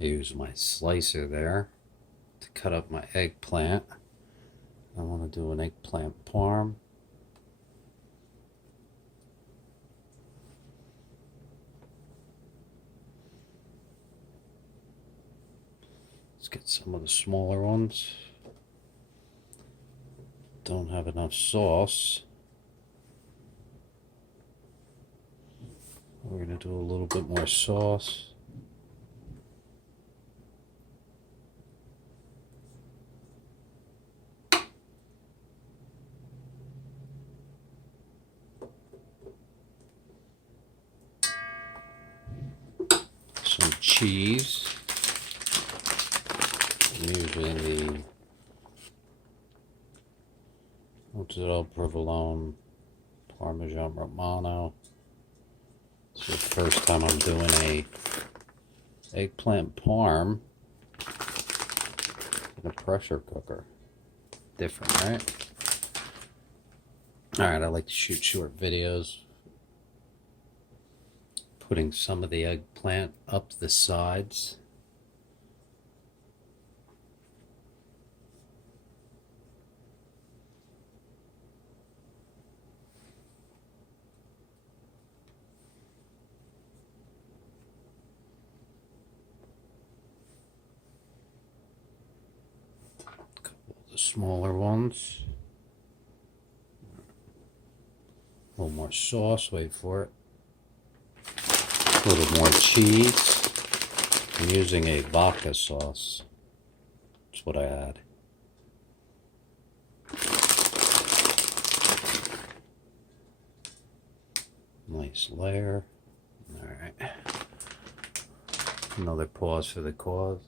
I use my slicer there to cut up my eggplant. I want to do an eggplant parm. Let's get some of the smaller ones. Don't have enough sauce. We're going to do a little bit more sauce. Some cheese. I'm using the Botticelli Provolone Parmesan Romano. It's the first time I'm doing a eggplant parm in a pressure cooker. Different, right? Alright, I like to shoot short videos. Putting some of the eggplant up the sides. A couple of the smaller ones. A little more sauce, wait for it. A little more cheese. I'm using a vodka sauce. That's what I add. Nice layer. Alright. Another pause for the cause.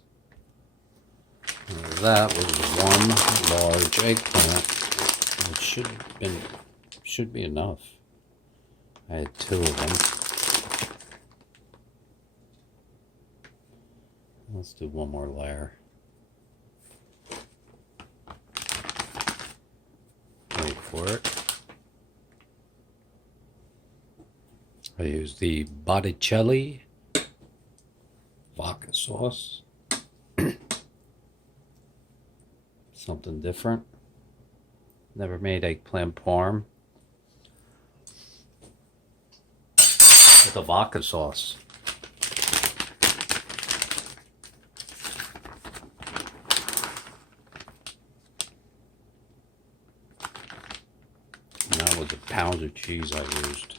And that was one large eggplant. It should be enough. I had two of them. Let's do one more layer. Wait for it. I use the Botticelli vodka sauce. Something different. Never made eggplant parm with a vodka sauce. And that was a pound of cheese I used.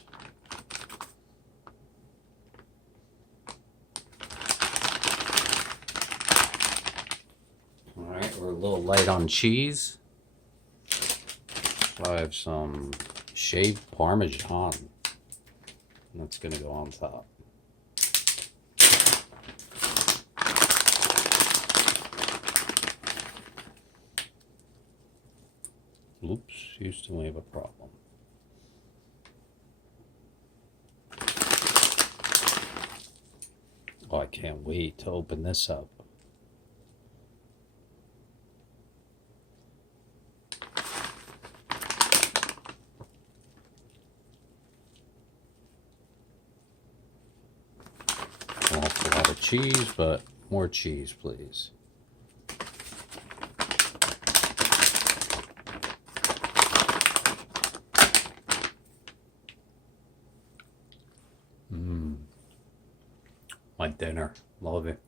Alright, we're a little light on cheese. So I have some shaved Parmesan. That's going to go on top. Oops, Houston, we have a problem. Oh, I can't wait to open this up. An awful lot of cheese, but more cheese, please. My dinner. Love it.